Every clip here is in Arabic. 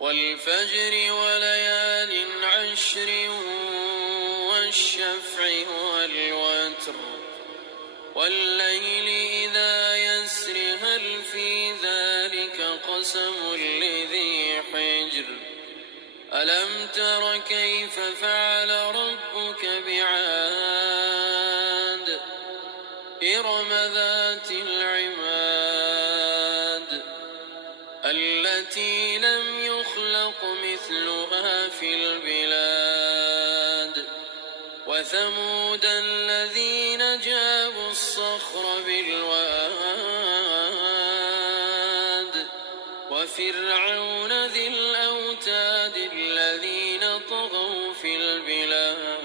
والفجر وليال عشر والشفع والوتر والليل إذا يسر هل في ذلك قسم لذي حجر ألم تر كيف فعل ربك بعاد إرم ذات العماد التي لم يخلق مثلها في البلاد وثمود الذين جابوا الصخر بالواد وفرعون ذي الأوتاد الذين طغوا في البلاد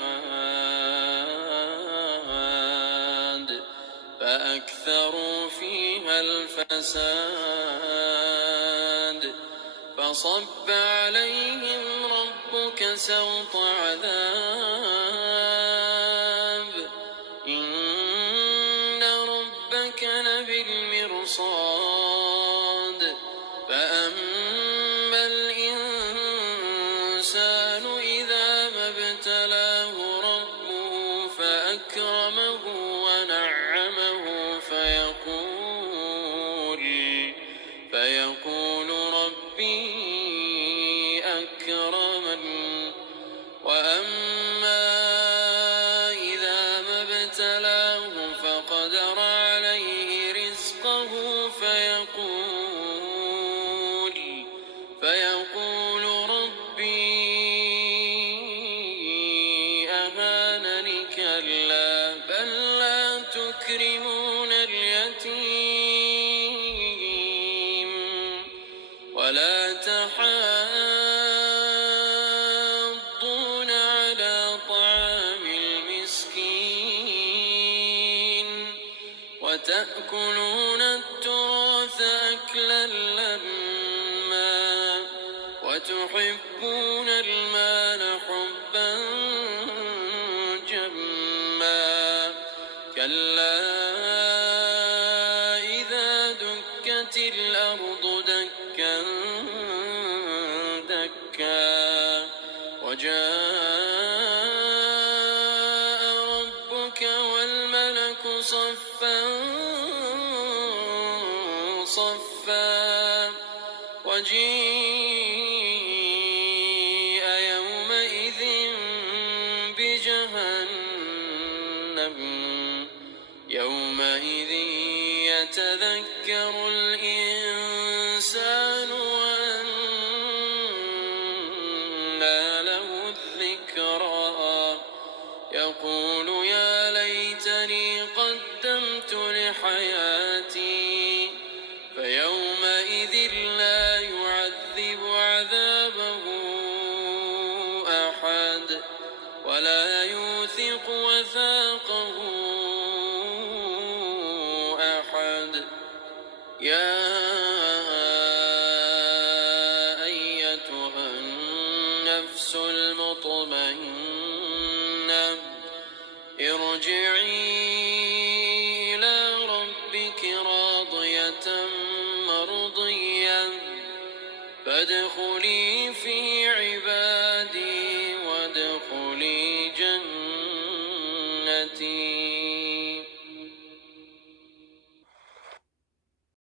فأكثروا فيها الفساد فصب عليهم ربك سوط عذاب إن ربك لبالمرصاد فأما الإنسان إذا ما ابتلاه ربه فأكرمه ونعمه فيقول ربي أكرمن وأما إذا ما ابتلاه فقدر عليه رزقه فيقول ربي أهانن كلا بل لا تكرمون اليتيم ولا تحاضون على طعام المسكين وتأكلون التراث أكلا لما وتحبون المال حبا جما كلا إذا دكت الأرض دكا دكا وجاء ربك والملك صفا صفا وجيء يومئذ بجهنم يومئذ يتذكر الإنسان وأنى له الذكرى يقول يا ليتني قدمت لحياتي فيومئذ لا يعذب عذابه أحد ولا يوثق وثاقه أحد يا أيتها النفس المطمئنة ارجعي إلى ربك راضية مرضية فادخلي في